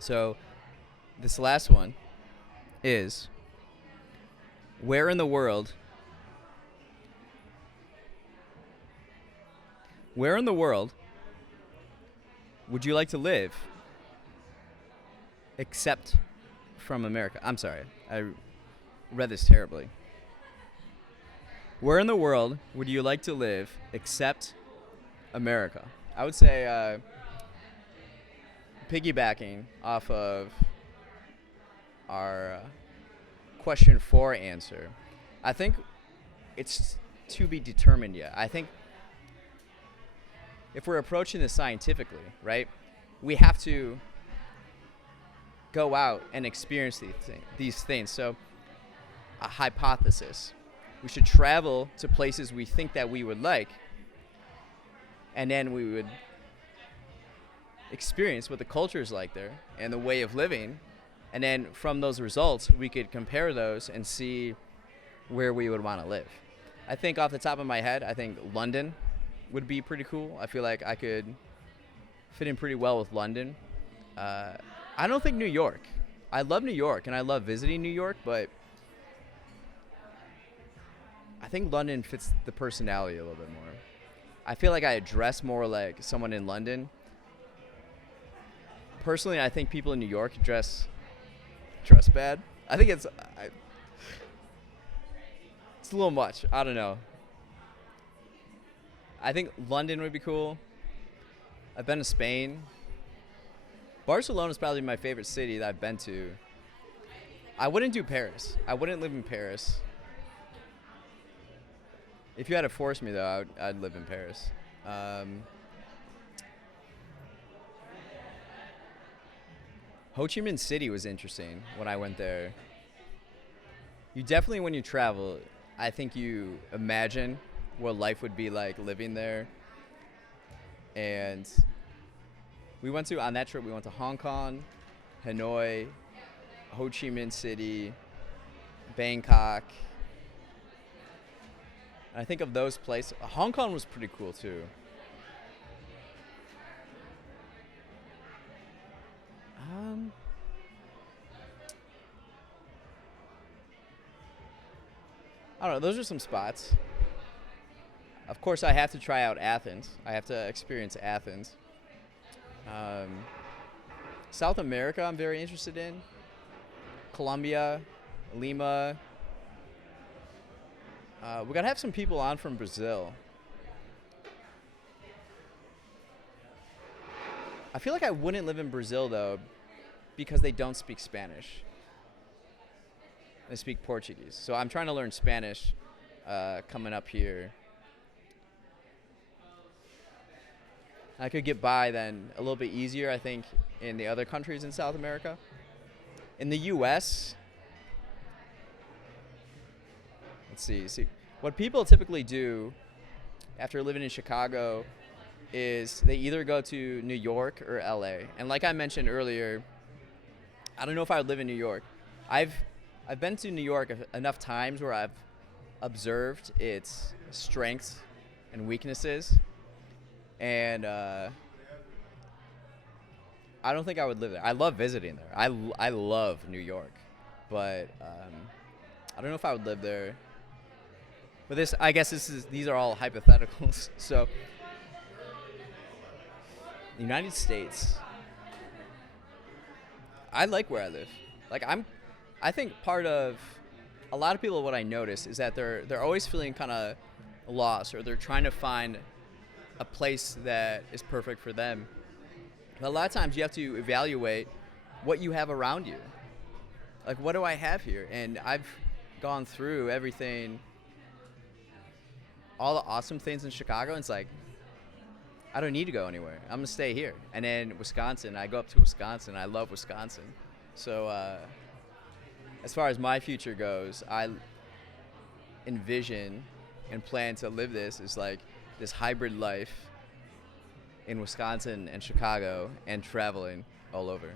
So this last one is, where in the world where in the world would you like to live except from America? I'm sorry. I read this terribly. Where in the world would you like to live except America? I would say, piggybacking off of our question 4 answer, I think it's to be determined yet. I think if we're approaching this scientifically, right, we have to go out and experience these things. So, a hypothesis: we should travel to places we think that we would like, and then we would experience what the culture is like there and the way of living, and then from those results we could compare those and see where we would want to live. I think off the top of my head, I think London would be pretty cool. I feel like I could fit in pretty well with London. I don't think New York. I love New York and I love visiting New York, but I think London fits the personality a little bit more. I feel like I dress more like someone in London. Personally, I think people in New York dress bad. I think it's a little much. I don't know. I think London would be cool. I've been to Spain. Barcelona is probably my favorite city that I've been to. I wouldn't do Paris. I wouldn't live in Paris. If you had to force me, though, I'd live in Paris. Ho Chi Minh City was interesting when I went there. You definitely, when you travel, I think you imagine what life would be like living there. And on that trip, we went to Hong Kong, Hanoi, Ho Chi Minh City, Bangkok. And I think of those places, Hong Kong was pretty cool too. I don't know. Those are some spots. Of course, I have to try out Athens. I have to experience Athens. South America, I'm very interested in. Colombia, Lima. We gotta have some people on from Brazil. I feel like I wouldn't live in Brazil though, because they don't speak Spanish. They speak Portuguese. So I'm trying to learn Spanish coming up here. I could get by then a little bit easier, I think, in the other countries in South America. In the U.S., let's see. What people typically do after living in Chicago is they either go to New York or L.A. And like I mentioned earlier, I don't know if I would live in New York. I've been to New York enough times where I've observed its strengths and weaknesses. And I don't think I would live there. I love visiting there. I love New York, but I don't know if I would live there. But I guess these are all hypotheticals. So, the United States, I like where I live. Like I think part of a lot of people, what I notice is that they're always feeling kind of lost, or they're trying to find a place that is perfect for them. But a lot of times you have to evaluate what you have around you. Like, what do I have here? And I've gone through everything, all the awesome things in Chicago, and it's like, I don't need to go anywhere. I'm going to stay here. And then Wisconsin, I go up to Wisconsin. I love Wisconsin. So as far as my future goes, I envision and plan to live this hybrid life in Wisconsin and Chicago and traveling all over.